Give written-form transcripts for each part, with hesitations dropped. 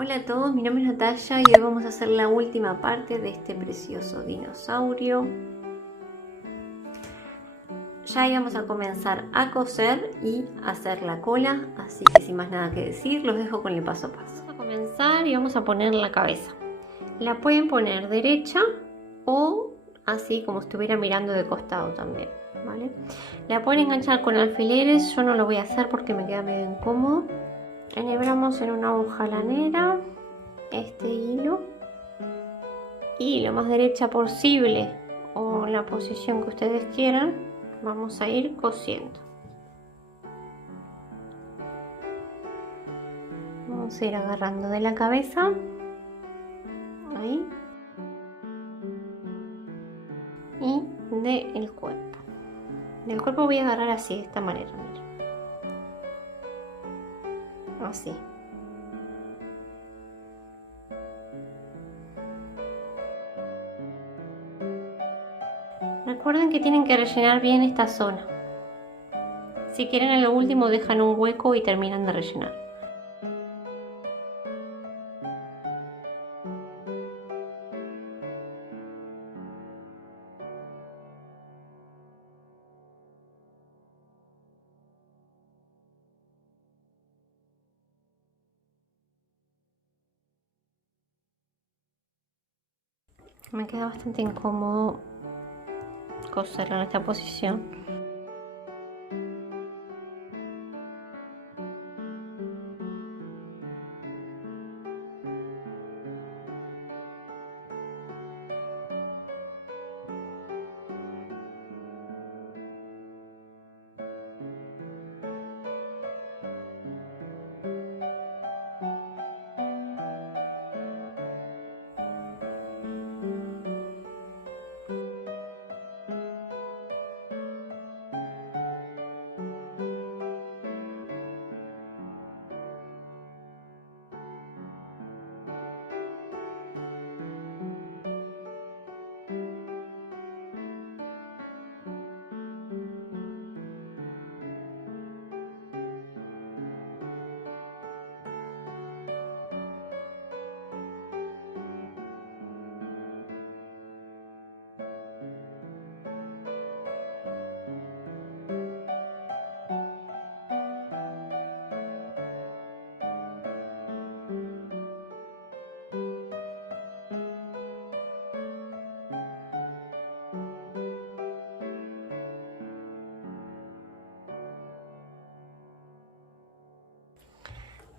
Hola a todos, mi nombre es Natalia y hoy vamos a hacer la última parte de este precioso dinosaurio. Ya íbamos a comenzar a coser y a hacer la cola, así que sin más nada que decir, los dejo con el paso a paso. Vamos a comenzar y vamos a poner la cabeza. La pueden poner derecha o así como estuviera mirando de costado también, ¿vale? La pueden enganchar con alfileres, yo no lo voy a hacer porque me queda medio incómodo. Enhebramos en una aguja lanera este hilo y lo más derecha posible o en la posición que ustedes quieran vamos a ir cosiendo. Vamos a ir agarrando de la cabeza, ahí, y del cuerpo. Del cuerpo voy a agarrar así, de esta manera, miren. Así. Recuerden que tienen que rellenar bien esta zona. Si quieren a lo último dejan un hueco y terminan de rellenar. Me queda bastante incómodo coserlo en esta posición.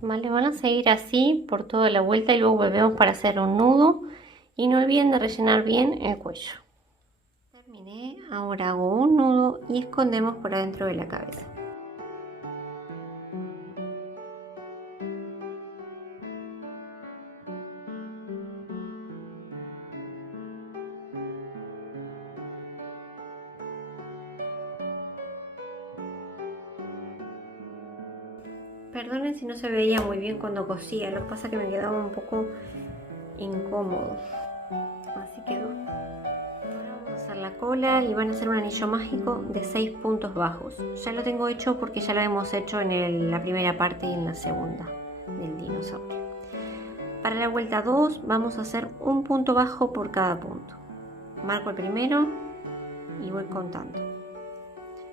Vale, van a seguir así por toda la vuelta y luego volvemos para hacer un nudo y no olviden de rellenar bien el cuello. Terminé, ahora hago un nudo y escondemos por adentro de la cabeza. Perdonen si no se veía muy bien cuando cosía, lo que pasa es que me quedaba un poco incómodo. Así quedó. Ahora vamos a hacer la cola y van a hacer un anillo mágico de 6 puntos bajos. Ya lo tengo hecho porque ya lo hemos hecho en la primera parte y en la segunda del dinosaurio. Para la vuelta 2 vamos a hacer un punto bajo por cada punto. Marco el primero y voy contando.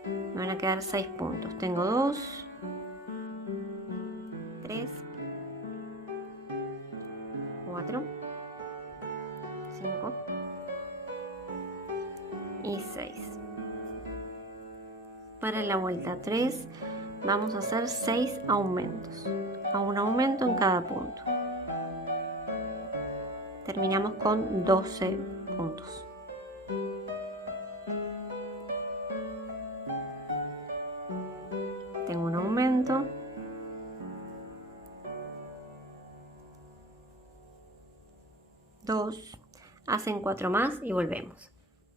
Me van a quedar 6 puntos. Tengo 2, 3, 4, 5 y 6. Para la vuelta 3 vamos a hacer 6 aumentos. A un aumento en cada punto. Terminamos con 12 puntos. Tengo un aumento. Dos, hacen 4 más y volvemos.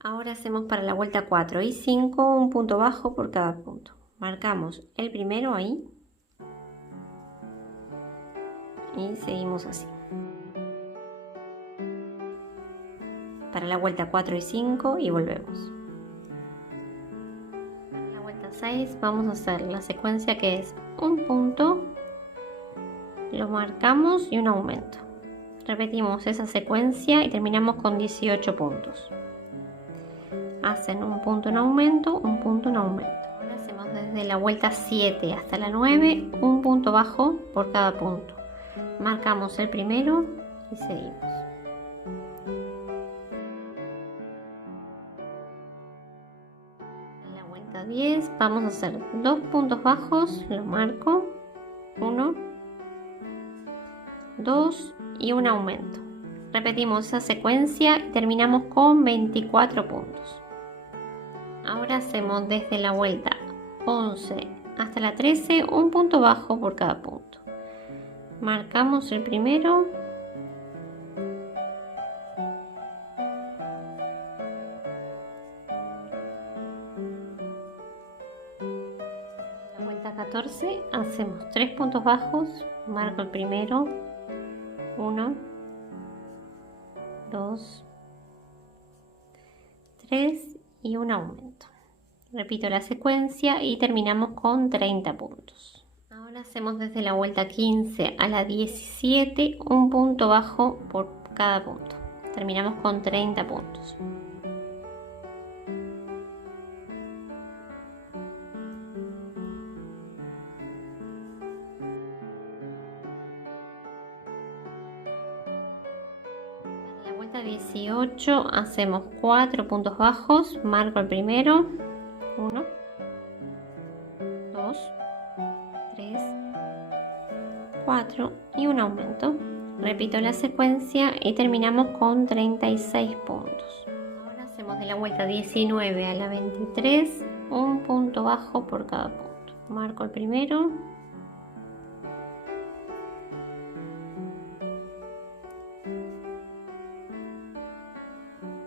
Ahora hacemos para la vuelta 4 y 5 un punto bajo por cada punto. Marcamos el primero ahí y seguimos así. Para la vuelta 4 y 5 y volvemos. Para la vuelta 6 vamos a hacer la secuencia que es un punto, lo marcamos y un aumento. Repetimos esa secuencia y terminamos con 18 puntos. Hacen un punto en aumento, un punto en aumento. Ahora hacemos desde la vuelta 7 hasta la 9 un punto bajo por cada punto. Marcamos el primero y seguimos. En la vuelta 10 vamos a hacer 2 puntos bajos, lo marco, 1, 2 y un aumento. Repetimos esa secuencia y terminamos con 24 puntos. Ahora hacemos desde la vuelta 11 hasta la 13 un punto bajo por cada punto. Marcamos el primero, la vuelta 14 hacemos 3 puntos bajos, marco el primero, 1, 2, 3 y un aumento. Repito la secuencia y terminamos con 30 puntos. Ahora hacemos desde la vuelta 15 a la 17 un punto bajo por cada punto. Terminamos con 30 puntos. En la vuelta 18 hacemos 4 puntos bajos, marco el primero, 1, 2, 3, 4 y un aumento. Repito la secuencia y terminamos con 36 puntos. Ahora hacemos de la vuelta 19 a la 23 un punto bajo por cada punto. Marco el primero,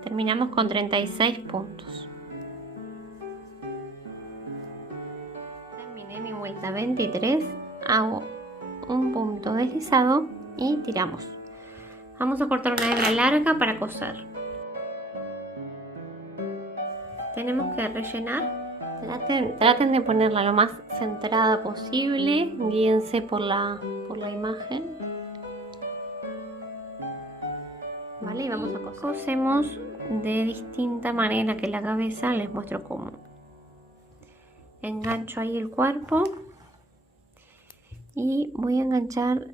terminamos con 36 puntos. Terminé mi vuelta 23, hago un punto deslizado y tiramos. Vamos a cortar una hebra larga para coser. Tenemos que rellenar. Traten de ponerla lo más centrada posible, guíense por la imagen. Vale, y vamos a coser. Cosemos de distinta manera que la cabeza, les muestro cómo. Engancho ahí el cuerpo y voy a enganchar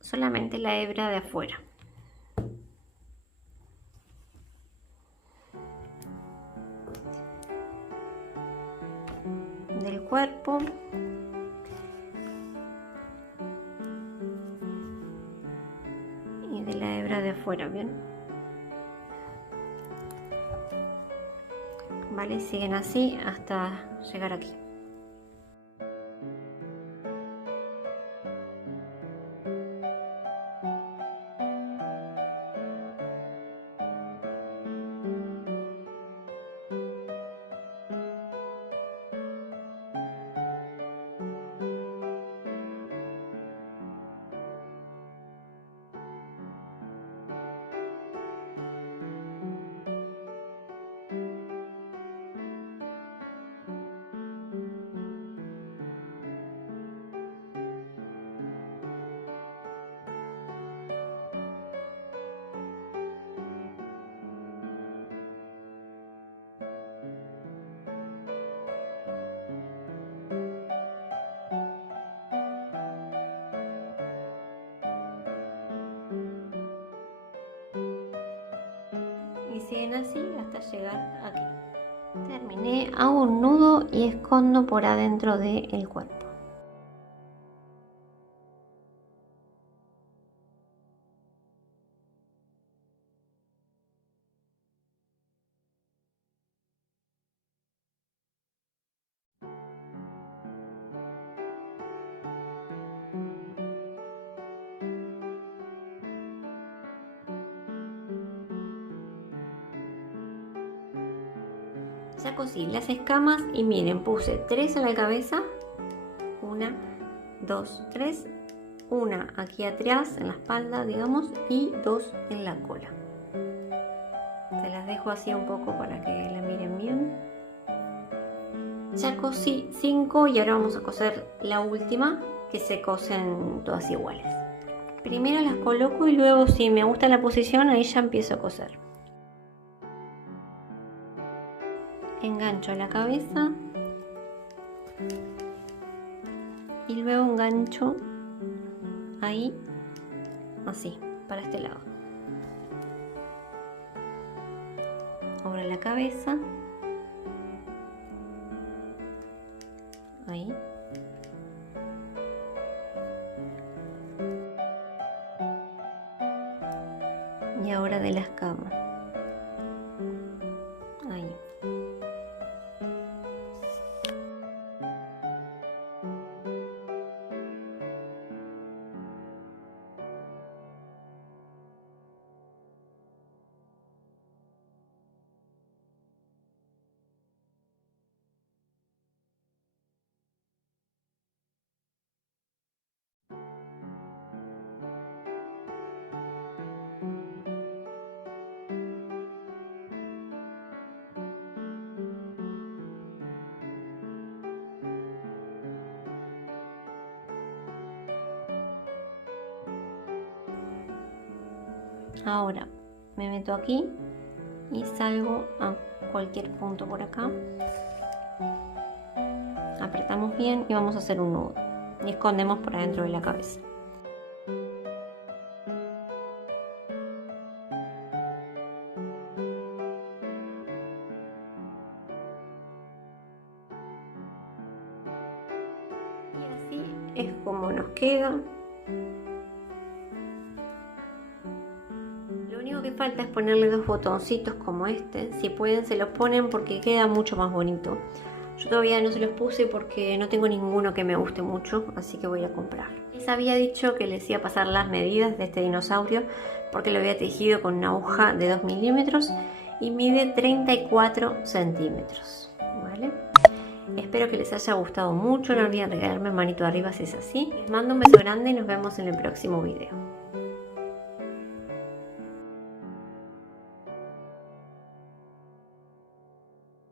solamente la hebra de afuera. Del cuerpo y de la hebra de afuera, bien. Vale, siguen así hasta llegar aquí. Y siguen así hasta llegar aquí. Terminé, hago un nudo y escondo por adentro del cuerpo. Ya cosí las escamas y miren, puse 3 en la cabeza, 1, 2, 3, una aquí atrás en la espalda, digamos, y 2 en la cola. Se las dejo así un poco para que la miren bien. Ya cosí 5 y ahora vamos a coser la última, que se cosen todas iguales. Primero las coloco y luego si me gusta la posición ahí ya empiezo a coser. Engancho la cabeza y luego engancho ahí, así, para este lado. Ahora la cabeza, ahí. Y ahora de la escama, ahí. Ahora me meto aquí y salgo a cualquier punto por acá. Apretamos bien y vamos a hacer un nudo y escondemos por adentro de la cabeza. Y así es como nos queda. Lo único que falta es ponerle dos botoncitos como este. Si pueden se los ponen porque queda mucho más bonito. Yo todavía no se los puse porque no tengo ninguno que me guste mucho, así que voy a comprar. Les había dicho que les iba a pasar las medidas de este dinosaurio porque lo había tejido con una aguja de 2 milímetros y mide 34 centímetros. ¿Vale? Espero que les haya gustado mucho. No olviden regalarme manito arriba si es así. Les mando un beso grande y nos vemos en el próximo video.